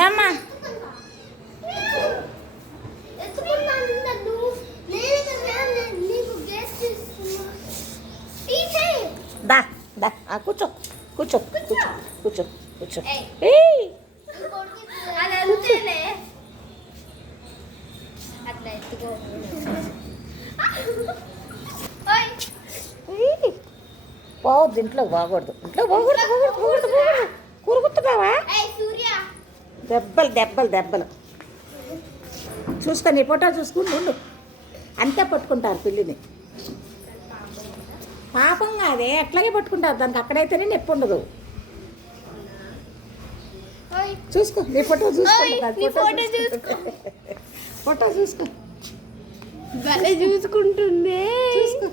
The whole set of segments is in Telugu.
దామ్మా దా దా కూర్చో కూర్చో కూర్చో కూర్చో కూర్చో పోవద్దు ఇంట్లో బాగూడదు ఇంట్లో బాగూడదు బాగూడదు బాగూడదు బాగూడదు కూరుకుతున్నావా దెబ్బలు దెబ్బలు దెబ్బలు చూసుకొని ఫోటో చూసుకుని ఉండు అంతే పట్టుకుంటారు పిల్లిని పాపం కాదే అట్లాగే పట్టుకుంటారు దానికి అక్కడైతేనే నొప్పి ఉండదు చూసుకో నీ ఫోటో చూసుకో ఫోటో చూసుకో భలే చూసుకుంటుంది చూసుకో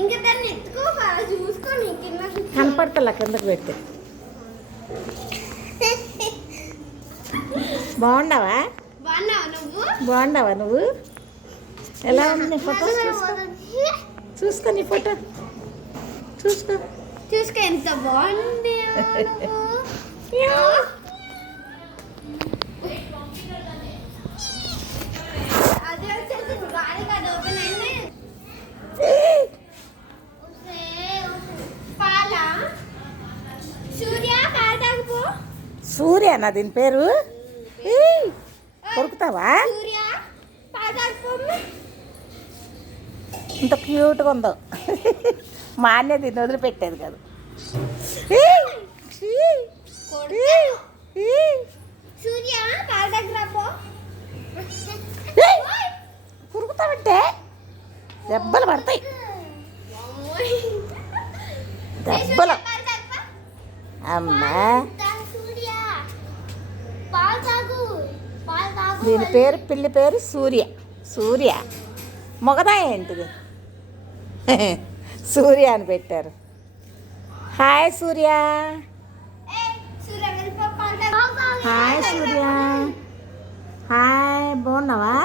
ఇంకా దాన్ని ఎత్తుకో చూసుకొని కనపడతలా కిందకు పెడితే బాగున్నావా బాగున్నావా నువ్వు ఎలా ఉంది నీ ఫోటో చూసుకో నీ ఫోటో చూసుకో చూసుకో ఎంత బాగుంది అదే వచ్చేసి గాలి కాదు ఓపెన్ అయింది పాల సూర్య పాలు తాగుపో సూర్యనా దీని పేరు కొరుకుతావా సూర్య పాలు తాగుపో ఇంత క్యూట్గా ఉందో మా అన్నే దీన్ని వదిలిపెట్టేది కాదు సూర్య పాలు దగ్గర పో కొరుకుతావంటే దెబ్బలు పడతాయి దెబ్బలు అమ్మా దీని పేరు పిల్లి పేరు సూర్య సూర్య మొగదా ఏంటిది సూర్య అని పెట్టారు హాయ్ సూర్య హాయ్ సూర్య హాయ్ బాగున్నావా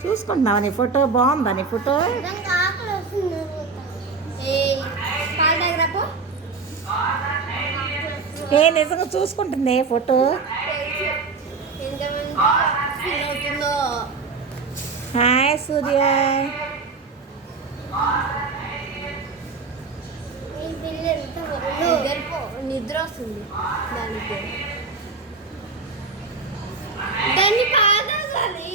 చూసుకుంటున్నావా నీ ఫోటో బాగుందా నీ ఫోటో ఏ నిజంగా చూసుకుంటుంది ఫోటో హాయ్ సూర్య నిద్ర వస్తుంది దానికి దాన్ని పాదాలి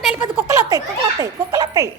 వెళ్ళిపోద్ది కుక్కలు వస్తాయి కుక్కలు వస్తాయి కుక్కలు వస్తాయి